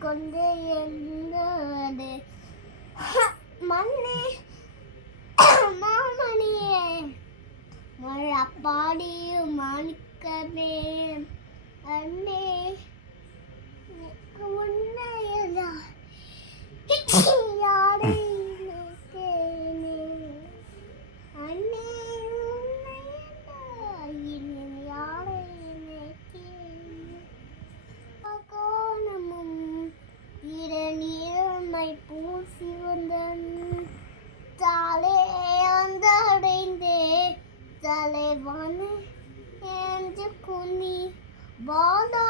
கொண்டு எந்தது மண்ணே மாமணியே மழப்பாடியும் மாணிக்கமே அண்ணே உன்னையதா பூசி வந்தன் தாலே வந்தடைந்தே தலைவான என்று குனி பாதா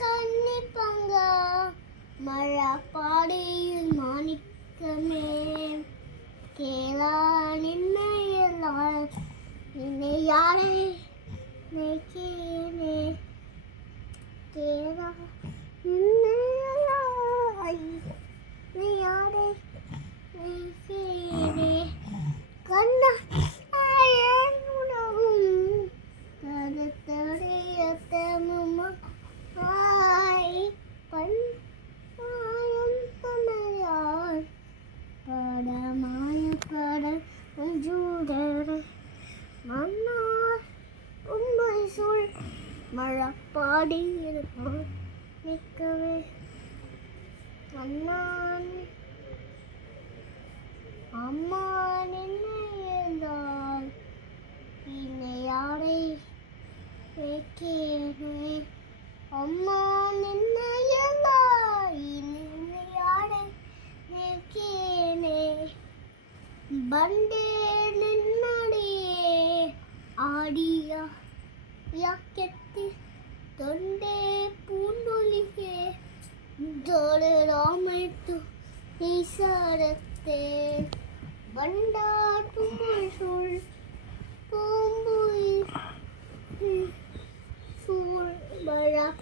கண்ணி பங்கா மழை பாடியும் பாடி இருப்பான் நிற்கவே அண்ணா. തോട് രോമെടുത്തു നിസാരത്തെ വണ്ടാട്ടും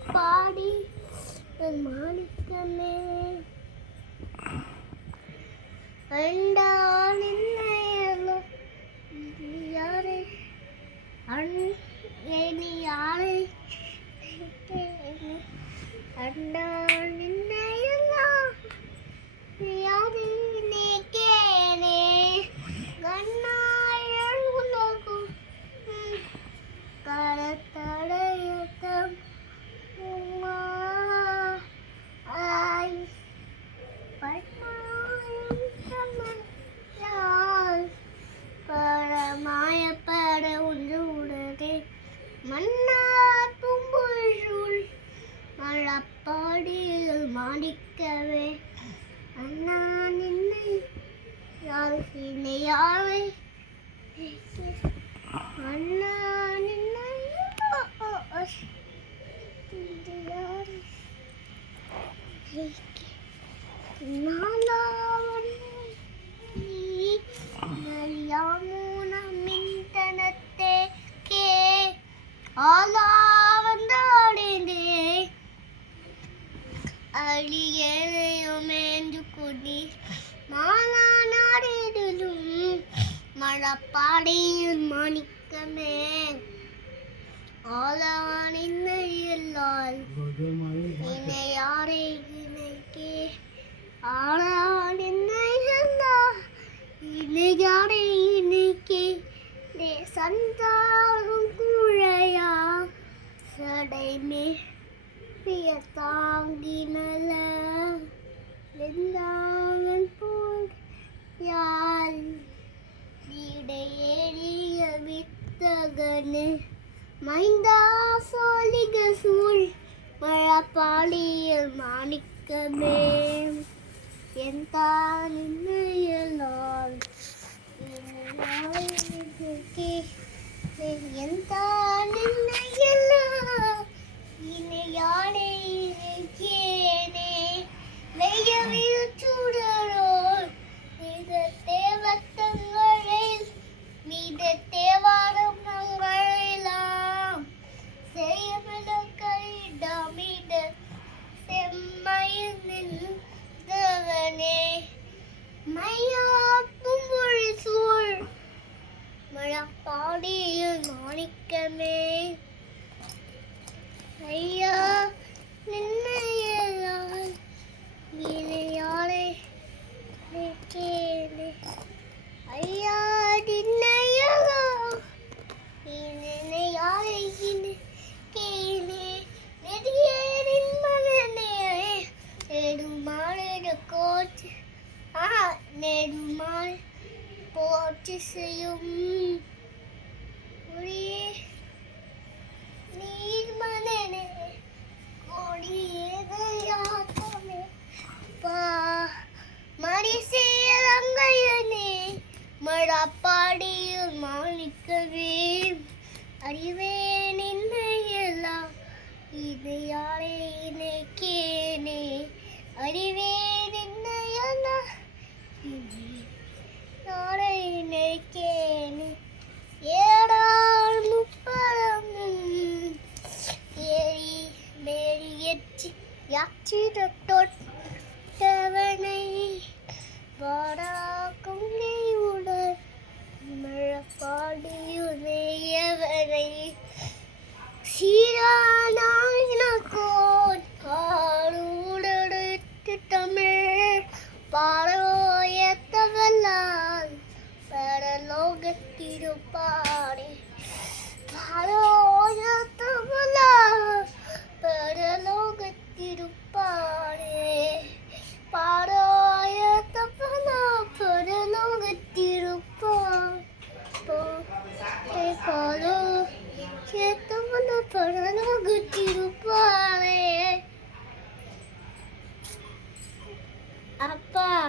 പാടി മാണിക്കമേ. അണ്ടാണെന്നു അണിയാണ് மழப்பாடியில் மாணிக்கவே அண்ணா நின்னை யார் என்னை யாரை? அண்ணா நின்னை இது யாரை? அழியேனையுமேந்து குடி மாலா நாடிடும் மழப்பாடியில் மாணிக்கமே. ஆலவான் இன்னையில்லால் என்னை யாரை இணைக்கே. ஆனால் என்னை வித்தகனு மைந்தா சோழிக சூழ் மழப்பாடியில் மாணிக்கமே. என் தான் என் தான் இணையாடே கேனே வெய்யவில் சுடரோ மித தேவத்தங்களில் மித தே மழப்பாடியில் மாணிக்கமே ஐயா நின்னையதால் இலையாரை கேளு ஐயாடி போச்சு செய்யும். ஒளியே நீர் மழப்பாடியில் மாணிக்கவே. அறிவேன் என்னையெல்லாம் இதையாரே இணைக்கேனே. அறிவேன் என்னையெல்லாம் இது யாரே இணைக்கேனே ஏடாள் முப்பழமும் ஏறி மேரியச்சி யாச்சிட তীর পরে ভালো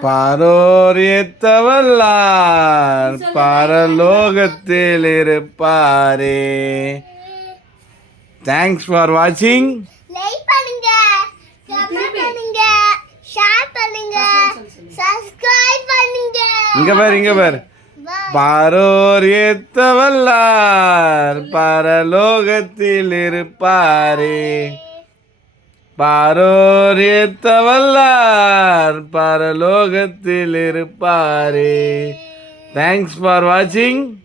பாரோரியத்தவல்லார் பரலோகத்தில் இருப்பாரே. தேங்க்ஸ் ஃபார் வாட்சிங் லைக் பண்ணுங்க கமெண்ட் பண்ணுங்க ஷேர் பண்ணுங்க சப்ஸ்கிரைப் பண்ணுங்க. இங்க பாரு இங்க பாரு. பாரோரியத்தவல்லார் பரலோகத்தில் இருப்பாரே. பாரோரியத்தவல்லார் பரலோகத்தில் இருப்பாரே. தேங்க்ஸ் ஃபார் வாட்சிங்